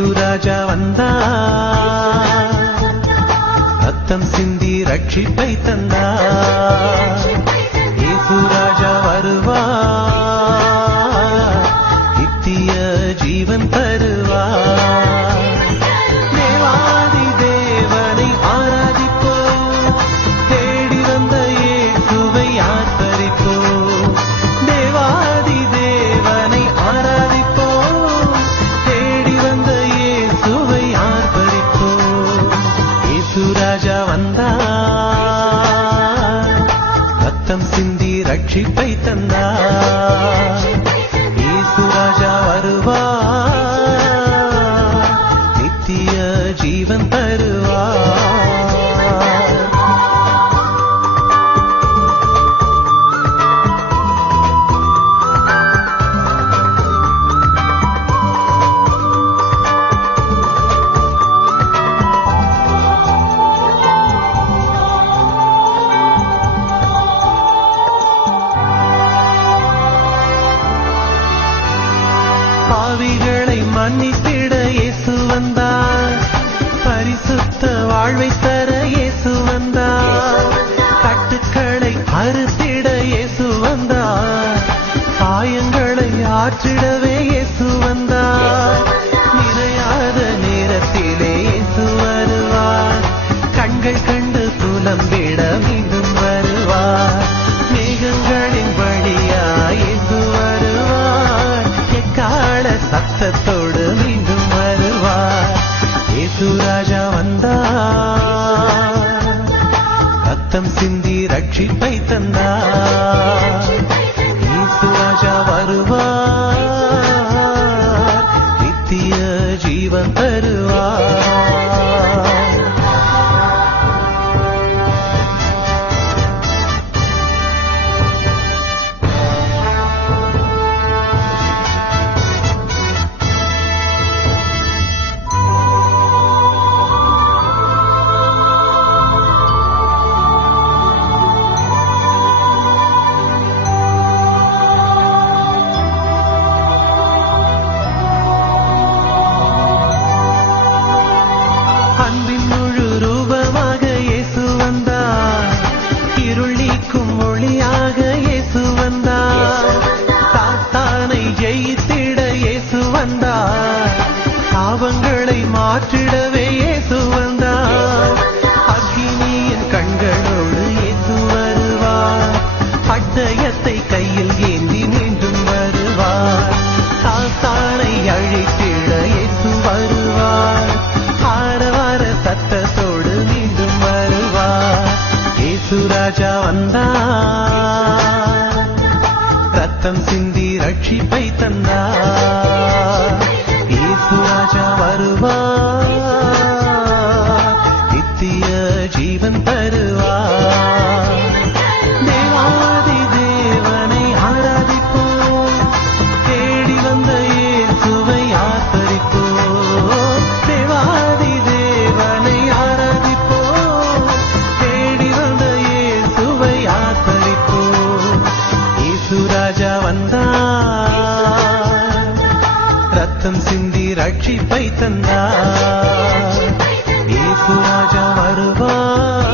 இயேசு ராஜா வந்தார், ரத்தம் சிந்தி ரட்சிப்பை தந்தார். இயேசு ராஜா வருவார், நித்திய ஜீவன் தருவார். தேவாதி தேவனை ஆராதிப்போம், தேடி வந்த இயேசுவை ஆர்ப்பரிப்போம். தேவாதி தேவனை ஆராதிப்போம், தேடி வந்த இயேசுவை ஆர்ப்பரிப்போம். இயேசு ராஜா வந்தார், ரத்தம் சிந்தி ரட்சிப்பை தந்தார். இயேசு ராஜா வருவார், நித்திய ஜீவன் தருவார். பாவிகளை மன்னித்திட இயேசு வந்தார், பரிசுத்த வாழ்வை தர இயேசு வந்தார். கட்டுக்களை அறுத்திட இயேசு வந்தார், காயங்களை ஆற்றிடவே இயேசு வந்தார். நிறையாத நேரத்திலே இயேசு வருவார், கண்கள் கண்டு புலம்பிட மீண்டும் வருவார். மேகங்களின் வழியாய் இயேசு வருவார், எக்கால சத்தத்தோடு மீண்டும் வருவார். இயேசு ராஜா வந்தார், ரத்தம் சிந்தி ரட்சிப்பை தந்தார். இயேசு ராஜா வருவார், நித்திய ஜீவன் தருவார். அன்பின் முழு ரூபமாக இயேசு வந்தார், இருள் நீக்கும் ஒளியாக இயேசு வந்தார். சாத்தானை ஜெயித்திட இயேசு வந்தார், பாவங்களை மாற்றிடவே இயேசு வந்தார். அக்கினியின் கண்களோடு இயேசு வருவார், பட்டயத்தை கையில் ஏந்தி மீண்டும் வருவார். சாத்தானை அழித்திட இயேசு வருவார், ஆரவார சத்தத்தோடு மீண்டும் வருவார். இயேசு ராஜா வந்தார், ரத்தம் சிந்தி ரட்சிப்பை தந்தார். இயேசு ராஜா வருவார், நித்திய ஜீவன் தருவார். தேவாதி தேவனை ஆராதிப்போம், தேடி வந்த இயேசுவை ஆர்ப்பரிப்போம். தேவாதி தேவனை ஆராதிப்போம், தேடி வந்த இயேசுவை ஆர்ப்பரிப்போம். இயேசு ராஜா வந்தார், ரத்தம் சிந்தி ரட்சிப்பை தந்தார். இயேசு ராஜா வருவார்,